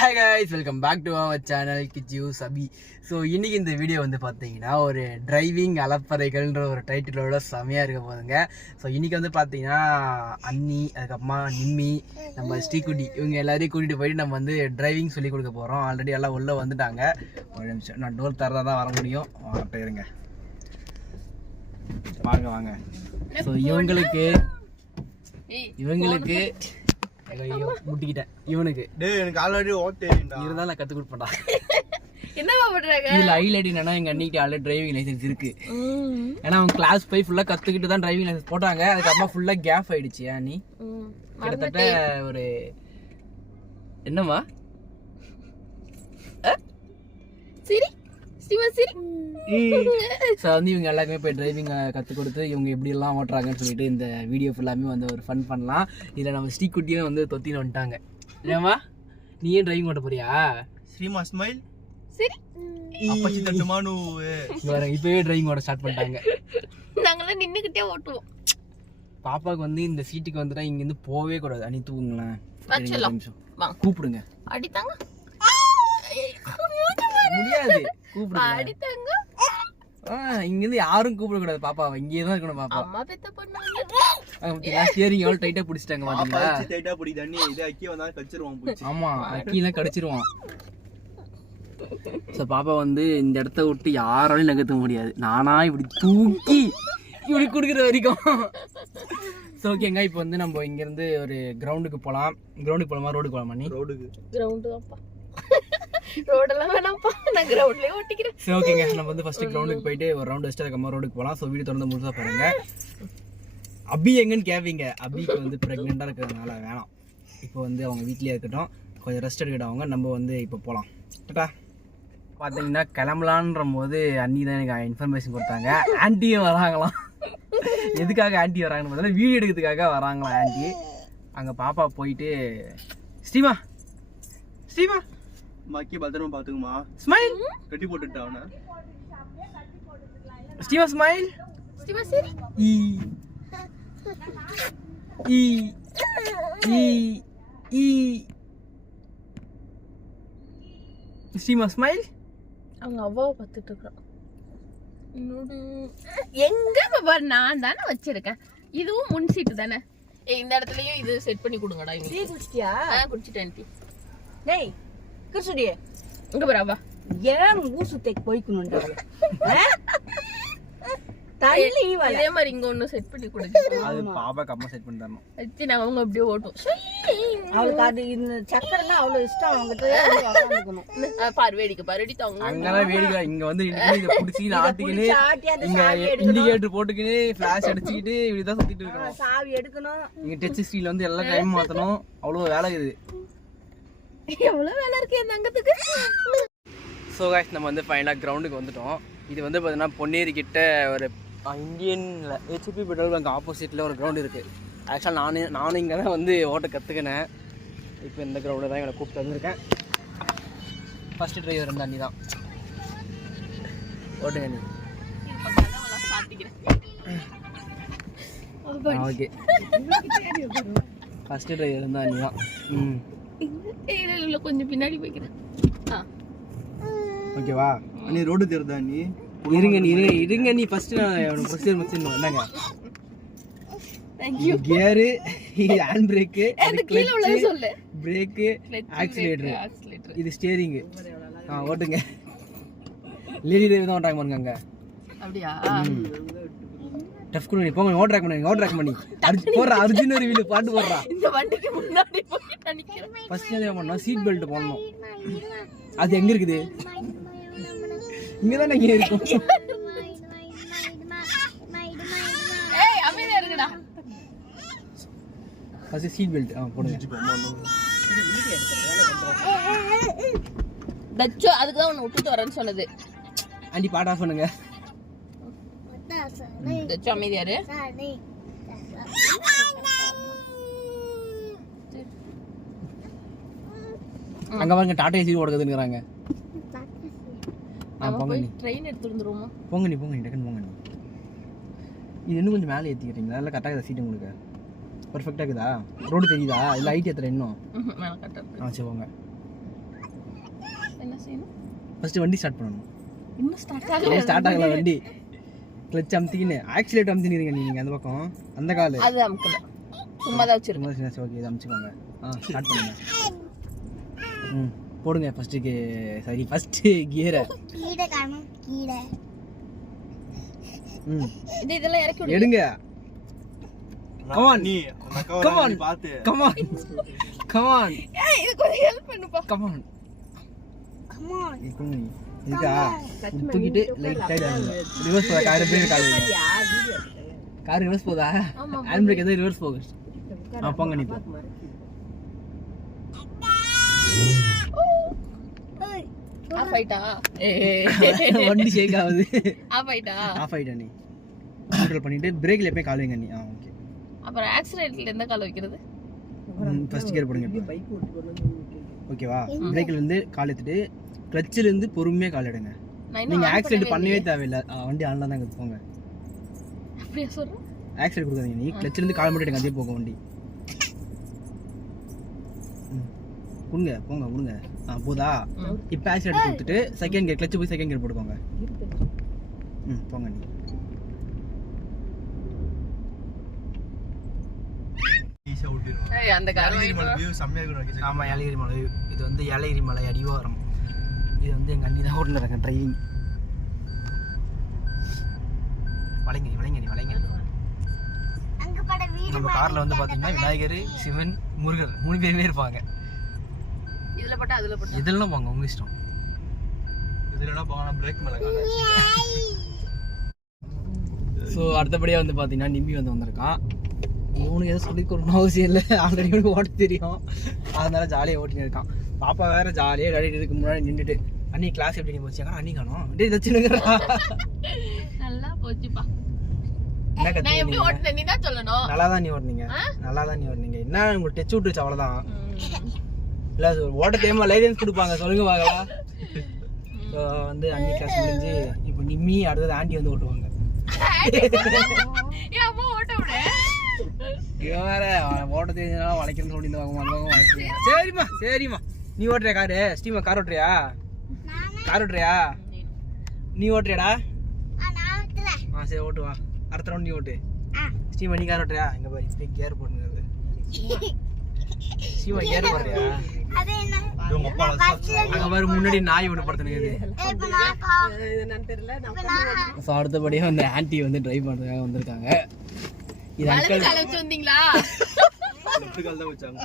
Hi guys, welcome back to our channel Kichu Sabi. So இன்றைக்கி இந்த video வந்து பார்த்தீங்கன்னா ஒரு டிரைவிங் அலப்பறைகள்ன்ற ஒரு டைட்டிலோட செமையாக இருக்க போதுங்க. ஸோ இன்றைக்கி வந்து பார்த்தீங்கன்னா அண்ணி, அதுக்கப்புறமா நிம்மி, நம்ம ஸ்ரீகுட்டி இவங்க எல்லாரையும் கூட்டிகிட்டு போயிட்டு நம்ம வந்து டிரைவிங் சொல்லி கொடுக்க போகிறோம். ஆல்ரெடி எல்லாம் உள்ளே வந்துட்டாங்க. ஒரு நிமிஷம், நான் டோர் தரதா தான் வர முடியும். வாங்க இருங்க, வாங்க. ஸோ இவங்களுக்கு முட்டிக்கிட்டேன். இவனுக்கு எனக்கு ஆல்ரெடி இருந்தாலும் நான் கற்றுக் கொடுப்பேன்டா. என்னவா பண்றாங்க? இதுல ஹைலைட் என்னன்னா எங்க அன்னிக்கு ஆல்ரெடி டிரைவிங் லைசன்ஸ் இருக்கு. ஏன்னா அவங்க கிளாஸ் போய் ஃபுல்லா கத்துக்கிட்டு தான் டிரைவிங் லைசன்ஸ் போட்டாங்க. அதுக்கப்புறமா ஃபுல்லா கேப் ஆயிடுச்சு. நீ கிட்டத்தட்ட ஒரு என்னமா சரி சரி ஸோ வந்து இவங்க எல்லாருக்குமே போய் டிரைவிங் கற்றுக் கொடுத்து இவங்க எப்படி எல்லாம் ஓட்டுறாங்கன்னு சொல்லிட்டு இந்த வீடியோ ஃபுல்லாமே வந்து ஒரு ஃபன் பண்ணலாம். இதில் நம்ம ஸ்ரீகுட்டியும் வந்து தொத்தின்னு வந்துட்டாங்க. ஏமா நீ ஏன் டிரைவிங் ஓட்ட போறியா? ஸ்ரீமா ஸ்மைல் சரி அப்பச்சி தட்டுமானு இப்பவே டிரைவிங் ஓட ஸ்டார்ட் பண்ணிட்டாங்க. நாங்களாம் நின்னுக்கிட்டே ஓட்டுவோம். பாப்பாவுக்கு வந்து இந்த சீட்டுக்கு வந்துட்டா இங்க இருந்து போவே கூடாது. அனி தூங்குங்களேன், கூப்பிடுங்க. அடித்தாங்க முடியாது, கூப்பிடுங்க. அடித்தாங்க. இங்க இருந்து யாரும் கூப்பிட கூடாது. பாப்பாவை இங்கே தான் இருக்கணும். பாப்பா அம்மா பெத்த பொண்ணு ஸ்டியரிங் எவ்வளவு டைட்டா பிடிச்சிட்டாங்க பாத்தீங்களா? டைட்டா பிடிக்குது அண்ணி. இது அக்கி வந்தா கடிச்சிருவான். ஆமா, அக்கிலாம் கடிச்சிருவான். ஸோ பாப்பா வந்து இந்த இடத்த விட்டு யாராலையும் நகர்த்த முடியாது. நானா இப்படி தூக்கி இப்படி கொடுக்குற வரைக்கும். ஸோ ஓகேங்க, இப்போ வந்து நம்ம இங்கேருந்து ஒரு கிரவுண்டுக்கு போகலாம். கிரவுண்டுக்கு போகலாமா ரோடுக்கு போகலாமா? நீ கிரவுண்டு தான்ப்பா. ரோடெல்லாம் வேணாம்ப்பா, நான் கிரவுண்ட்லேயே ஓட்டிக்கிறேன். சரி ஓகேங்க, நம்ம வந்து ஃபர்ஸ்ட் கிரவுண்டுக்கு போயிட்டு ஒரு ரவுண்ட் வச்சுட்டு அதுக்கப்புறமா ரோடுக்கு போகலாம். ஸோ வீடு தொடர்ந்து முழுசாக பாருங்க. அபி எங்கன்னு கேட்பீங்க. அபிக்கு வந்து ப்ரெக்னெண்ட்டாக இருக்கிறதுனால வேணாம். இப்போ வந்து அவங்க வீட்லேயே இருக்கட்டும், கொஞ்சம் ரெஸ்ட் எடுக்கட்டும். அவங்க நம்ம வந்து இப்போ போகலாம். டாடா. பார்த்தீங்கன்னா கிளம்பலான்ற போது அண்ணி தான் எனக்கு இன்ஃபர்மேஷன் கொடுத்தாங்க. ஆன்ட்டியும் வராங்களாம். எதுக்காக ஆன்ட்டி வராங்கன்னு பார்த்தா வீடியோ எடுக்கிறதுக்காக வராங்களாம் ஆன்ட்டி. அங்கே பாப்பா போயிட்டு ஸ்ரீமா மக்கி பத்திரமா பாத்துக்குமா. ஸ்மைல் கட்டி போட்டுட்டா அவன. ஸ்ரீமா ஸ்மைல். ஸ்ரீமா சரி. ஈ ஈ ஈ ஈ ஸ்ரீமா ஸ்மைல். அவங்க அவ்வாவை பார்த்துட்டு இருக்கான். எங்க பாப்பா, நான் தானே வச்சிருக்கேன். இதுவும் முன் சீட்டு தானே. இந்த இடத்துலயும் இது செட் பண்ணி கொடுங்கடா. டீ குடிச்சிட்டியா? குடிச்சிட்டேன் டீ. டேய் கிருஷ்ணடி, இங்க பாரா. ஏன் ஊர் சுத்தைக்கு போய்க்கணும்டா? தள்ளி வர. இதே மாதிரி இங்க ஒண்ணு செட் பண்ணி கொடுங்க. அது பாப்பாக்கு அம்மா செட் பண்ணி தரணும். வச்சு நான் அவங்க அப்படியே ஓட்டும். அவளுக்கு அது இந்த சக்கரைனா அவ்வளவு இஷ்டம். அவங்ககிட்ட பாரு, வேடிக்கை பாரு. அடி தாங்க. அங்கெல்லாம் வேடிக்கை. இங்க வந்து இதை பிடிச்சி ஆட்டிக்கின்னு இங்க இண்டிகேட்டர் போட்டுக்கின்னு ஃபிளாஷ் அடிச்சுக்கிட்டு இப்படிதான் சுத்திட்டு இருக்கணும். சாவி எடுக்கணும். இங்க டச் ஸ்க்ரீன்ல வந்து எல்லா டைம் மாத்தணும். அவ்வளவு வேலை இருக்குது. எவ்வளவு வேலை இருக்கு இந்த அங்கத்துக்கு. ஸோ காய்ஸ், நம்ம வந்து ஃபைனலாக கிரவுண்டுக்கு வந்துட்டோம். இது வந்து பார்த்தீங்கன்னா பொன்னேரி கிட்ட ஒரு இந்தியன்ல ஹெச்பி பெட்ரோல் பங்க் ஆப்போசிட்டில் ஒரு கிரவுண்டு இருக்குது. ஆக்சுவலாக நானும் இங்கே தான் வந்து ஓட்ட கற்றுக்கினேன். இப்போ இந்த கிரவுண்டில் தான் எங்களை கூப்பிட்டு வந்திருக்கேன். ஃபஸ்ட்டு டிரைவர் வந்து அண்ணி தான். ஓட்டுங்க நீ. ஓகே, ஃபஸ்ட்டு டிரைவர் வந்து அண்ணி தான். கொஞ்சம் பின்னாடி போய்க்கிறேன். ஓகேவா? அண்ணி ரோடு தெரியுதா நீ? இருங்க நீ ஃபர்ஸ்ட் நான் ப்ரொசீஜர் முடிச்சிடணும். என்னங்க கியரு, ஹேண்ட் பிரேக்கு, கீழே உள்ளது சொல்லு. பிரேக்கு, ஆக்சிலேட்டர், இது ஸ்டீரிங்கு. ஓட்டுங்க. லேடி டிரைவர் தான் ஓட்டாங்க பாருங்க. அங்கே அப்படியா? டஃப் பண்ணி போங்க. ஓட்ராக் பண்ணி போடுறா. அர்ஜுன் ஒரு வீடு பாட்டு போடுறா. இந்த வண்டிக்கு முன்னாடி போய் நிக்கிறேன். ஃபர்ஸ்ட் என்ன பண்ணணும், சீட் பெல்ட் போடணும். அது எங்க இருக்குது? இங்கதான் இங்க இருக்கும். ஏய் அமைதியா இருங்கடா. ஃபர்ஸ்ட் சீட் பெல்ட் போடுங்க. தச்சோ அதுக்கு தான் உன்னை விட்டுட்டு வரேன்னு சொன்னது. ஆண்டி பாட்டு ஆஃப் பண்ணுங்க. தச்சோ அமைதியா இரு. அங்க பாருங்க டாடா ஏசி ஓடுதுங்கறாங்க. போங்க நீ. ட்ரெயின் எடுத்து வந்துருவோமா? போங்க நீ டக்குன்னு போங்க நீ. இது இன்னும் கொஞ்சம் மேலே ஏற்றிக்கிறீங்களா? நல்லா கரெக்டாக இருக்குதா சீட்டு உங்களுக்கு? பர்ஃபெக்டாக இருக்குதா? ரோடு தெரியுதா? இல்லை ஐடி எத்தனை இன்னும்? மேலே கரெக்டாக. சரி போங்க. ஃபர்ஸ்ட் வண்டி ஸ்டார்ட் பண்ணணும். இன்னும் ஸ்டார்ட் ஆகல. ஸ்டார்ட் ஆகல வண்டி. கிளட்ச் அமுத்திக்கின்னு ஆக்சிலேட்டர் அமுத்தினீங்க நீங்க அந்த பக்கம் அந்த கால் அது அமுக்கல. சும்மா தான் வச்சிருக்கேன். ஓகே இதை அமுச்சுக்கோங்க. ஸ்டார்ட் பண்ணுங்க. போடுங்க ஃபர்ஸ்ட்டுக்கு சரி ஃபர்ஸ்ட்டு கியரை இதெல்லாம் இறக்கி விடு. எடுங்க. Come on. நீ அந்த cover Come on. பாத்து Come on. Come on. ஏய் இது கொஞ்சம் ஹெல்ப் பண்ணுப்பா. Come on. இதுக்கா தூக்கிட்டு லைட்டா ரிவர்ஸ் போதா? கார் பிரேக் கார் ரிவர்ஸ் போதா? ஹேண்ட் பிரேக் எது ரிவர்ஸ் போகுது? போங்க நீ போ. ஆஃப் ஆயிட்டா? வண்டி ஷேக் ஆகுது. ஆஃப் ஆயிட்டா? ஆஃப் ஆயிட்டா நீ கண்ட்ரோல் பண்ணிட்டு பிரேக்ல எப்பயும் கால் வைங்க நீ. ஓகே. அப்புறம் ஆக்சிடென்ட்ல எந்த கால் வைக்கிறது? ஃபர்ஸ்ட் கியர் போடுங்க. ஓகேவா? பிரேக்ல இருந்து கால் எடுத்துட்டு கிளட்ச்ல இருந்து பொறுமையா கால் எடுங்க. நீங்க ஆக்சிடென்ட் பண்ணவே தேவையில்லை. வண்டி ஆன்ல தான் இருக்கு. போங்க. அப்படியே சொல்ற? ஆக்சிடென்ட் கொடுக்காதீங்க. நீ கிளட்ச்ல இருந்து கால் மட்டும் எடுங்க. அதே போகும் வண்டி. புடுங்க போங்க புடுங்க. போதா? இப்போ ஆக்சிடென்ட் கொடுத்துட்டு செகண்ட் கியர் கிளட்ச் போய் செகண்ட் கியர் போட்டுக்கோங்க. போங்க நீ. ஈஸியா ஓட்டிடுவோம். ஏய் அந்த கார் வியூ செம்மையா இருக்கும். ஆமா ஏலகிரி மலை. இது வந்து ஏலகிரி மலை அடிவாரம். இது வந்து எங்க அண்ணி தான் ஓட்டுறாங்க டிரைவிங். வளைங்க வளைங்க நீ வளைங்க. நம்ம கார்ல வந்து பாத்தீங்கன்னா விநாயகர், சிவன், முருகர் 3 பேருமே இருப்பாங்க. இதுல போட்டா அதுல போட்டா இதெல்லாம் போங்க உங்க இஷ்டம். இதுலனா போனா பிரேக் மேல கால். ஸோ அடுத்தபடியாக வந்து பார்த்தீங்கன்னா நிம்மி வந்து வந்திருக்கான். இவனுக்கு எதுவும் சொல்லி கொடுக்கணும் அவசியம் இல்லை. ஆல்ரெடி இவனுக்கு ஓட்ட தெரியும். அதனால ஜாலியாக ஓட்டின்னு இருக்கான். பாப்பா வேற ஜாலியாக விளையாடிட்டு இதுக்கு முன்னாடி நின்றுட்டு அண்ணி கிளாஸ் எப்படி நீ போச்சு? அண்ணி காணோம் அப்படியே வச்சுருக்கிறா. நல்லா போச்சுப்பா. என்ன நான் எப்படி கற்றுக்க? ஓட்டுனேன் நீ தான் சொல்லணும். நல்லா தான் நீ ஓட்டுனீங்க. நல்லா தான் நீ ஓட்டுனீங்க. என்ன உங்களுக்கு டச் விட்டுருச்சு அவ்வளோதான். இல்லை ஓட்ட தெரியுமா? லைசன்ஸ் கொடுப்பாங்க சொல்லுங்க பார்க்கலாம். ஸோ வந்து அண்ணி கிளாஸ் முடிஞ்சு இப்போ நிம்மி அடுத்தது ஆண்டி வந்து ஓட்டுவாங்க. ஏன் அம்மா ஓட்ட விடு? இவன் வேற ஓட்ட தெரிஞ்சதுனால வளைக்கிறேன்னு சொல்லி இந்த பக்கம் அந்த பக்கம் வளைக்கிறேன். சரிம்மா சரிம்மா. நீ ஓட்டுறியா காரு? ஸ்டீமா கார் ஓட்டுறியா? கார் ஓட்டுறியா? நீ ஓட்டுறியாடா? சரி ஓட்டுவா. அடுத்த ரவுண்ட் நீ ஓட்டு. ஸ்டீமா நீ கார் ஓட்டுறியா? இங்க பாரு இப்போ கியர் போடுங்கிறது. ஸ்டீமா கியர் போடுறியா? உங்க அப்பா அங்க பாரு முன்னாடி நாய் ஒன்று படுத்துனுக்குது. ஸோ அடுத்தபடியாக வந்து ஆன்டி வந்து டிரைவ் பண்ணுறதுக்காக வந்திருக்காங்க. இது அங்கிள் காலை வச்சு வந்தீங்களா? லெஃப்ட் கால் தான் வச்சாங்க.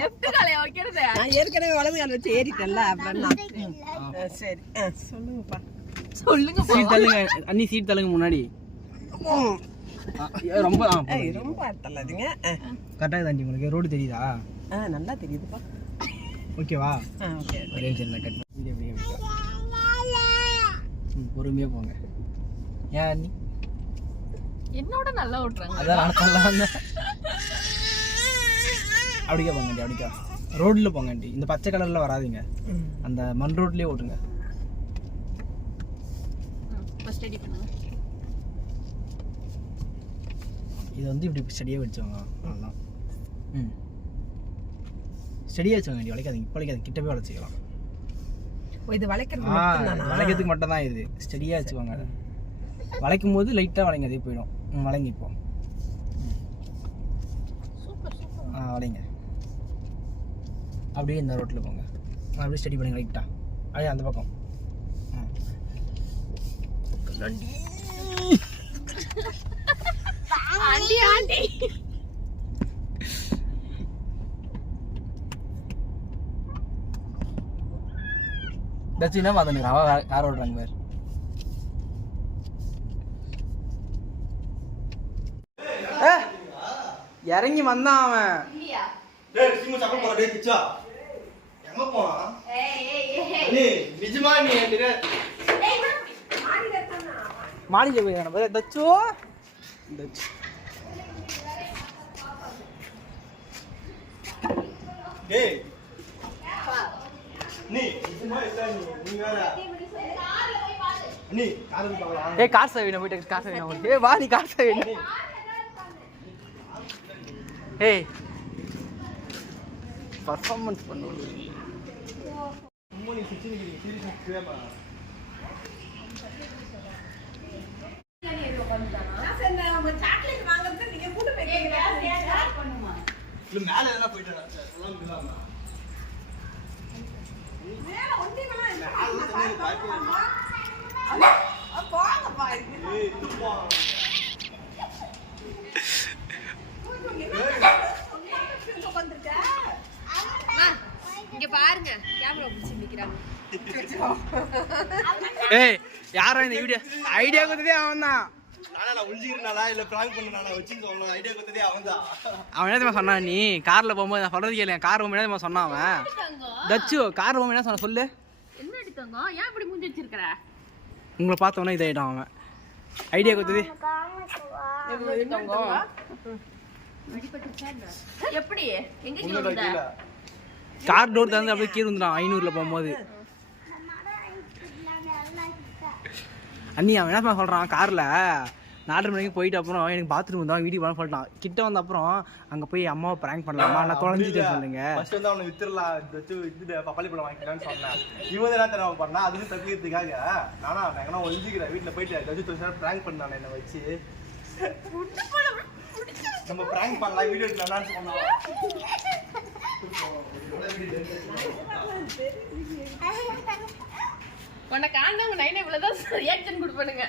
லெஃப்ட் காலை வைக்கிறது. நான் ஏற்கனவே வலது கால் வச்சு ஏறிட்டேன்ல அப்புறம் சரி சொல்லுங்கப்பா. சொல்லுங்க சீட் தள்ளுங்க அண்ணி. சீட் தள்ளுங்க முன்னாடி. ரொம்ப ரொம்ப தள்ளாதீங்க. கரெக்டாக தாண்டி உங்களுக்கு ரோடு தெரியுதா? நல்லா தெரியுதுப்பா. ஓகேவா? ஓகே. ஒரே நிமிஷம் கட் பண்ணி பொறுமையாக போங்க. ஏன் அண்ணி? என்னோட நல்லா ஓட்டுறாங்க. அதான் நான் சொல்லலாம். அப்படிக்கா போங்க ஆண்டி. அப்படிக்கா ரோட்டில் போங்க ஆண்டி. இந்த பச்சை கலரில் வராதிங்க. அந்த மண் ரோட்லேயே ஓட்டுங்க. ஃபர்ஸ்ட் ரெடி பண்ணுங்க. இது வந்து இப்படி ஸ்டடியாக வச்சுவாங்க. அவ்வளோதான். ஸ்டடியாக வச்சுவாங்க ஆண்டி. வளைக்காதீங்க. இப்போ வளைக்காதீங்க. கிட்ட போய் வளைச்சிக்கலாம். இது வளைக்கிறது வளைக்கிறதுக்கு மட்டும் தான் இது. ஸ்டடியாக வச்சுவாங்க. அதை வளைக்கும் போது லைட்டாக வளைங்க. அதே போயிடும். வளைங்க இப்போ. வளைங்க. அப்படியே இந்த ரோட்டில் போங்க. அப்படியே ஸ்டடி பண்ணுங்க லைட்டாக. அப்படியே அந்த பக்கம். ஆண்டி ஆண்டி தச்சுனா பார்த்துங்க. அவ கார் ஓடுறாங்க வேறு. இறங்கி வந்தான் அவன். டேய் சிம்மு சப்ப போற டேய் கிச்சா. எங்க போனா? நீ நிஜமா நீ ஏத்திர. மாடியில போய் தான பாரு தச்சு. தச்சு. டேய். நீ நிஜமா இல்ல நீ வேற. நீ கார் பாக்கலாம். ஏய் கார் சேவின போய்ட்டு கார் சேவின. ஏய் வா நீ கார் சேவின. ஏய் பர்ஃபார்மன்ஸ் பண்ணு. நீ சிச்சி நிக்கிறீங்க சீரியஸ் சேமா சாக்லேட் வாங்குறது நீங்க கூட போய் பண்ணுமா இல்ல மேல எல்லாம் போயிட்டாரா சார் எல்லாம் விடாம மேல ஒண்ணுமே இல்ல பாருமா போங்க பாரு ஏய் இது போ இங்க பாருங்க கேமரா பிடிச்சி நிக்கிறாங்க ஏய் யாரா இந்த வீடியோ ஐடியா கொடுத்ததே அவன் தான். நான் உஞ்சிக்கிறனாலா இல்ல பிராங்க் பண்ணனாலா வச்சு சொல்லணும் ஐடியா கொடுத்ததே அவன்தான். அவன் என்ன தெரியுமா சொன்னான், நீ கார்ல போகும்போது நான் சொல்றது கேளு, கார் போகும்போது என்ன தெரியுமா சொன்னான் அவன், தச்சு கார் போகும்போது என்ன சொன்ன சொல்லு. என்ன எடுத்தாங்க ஏன் இப்படி மூஞ்சி வச்சிருக்கற? உங்களை பார்த்தவொன்னே இதாயிட்டான் அவன். ஐடியா கொடுத்தது எப்படி எங்க கீழ விழுந்த? கார் டோர் திறந்து அப்படியே கீழே வந்துடான் 500ல போகும்போது. அண்ணி அவன் என்ன சொல்கிறான், காரில் 4:30 மணிக்கு போயிட்டு அப்புறம் எனக்கு பாத்ரூம் வந்தான் வீடியோ பண்ண சொல்லிட்டான். கிட்ட வந்த அப்புறம் அங்கே போய் அம்மாவை ப்ராங்க் பண்ணலாமா, நான் தொலைஞ்சிட்டேன் சொல்லுங்க. ஃபர்ஸ்ட் வந்து அவனை வித்துறலாம் வச்சு இது பப்பாளி பழம் வாங்கிக்கலாம்னு சொன்னேன். இவன் என்ன தெரியாம பண்ணா அதுவும் தப்பிக்கிறதுக்காக நானா எங்கன்னா ஒழிஞ்சிக்கிறேன் வீட்டில் போயிட்டு வச்சு ப்ராங்க் பண்ணானே என்னை வச்சு. நம்ம ப்ராங்க் பண்ணலாம் வீடியோ எடுக்கலாம்னு சொன்னான். உன்னை காண்டவங்க நைனே இவ்வளவுதான் ரியாக்ஷன் கொடுப்பானுங்க.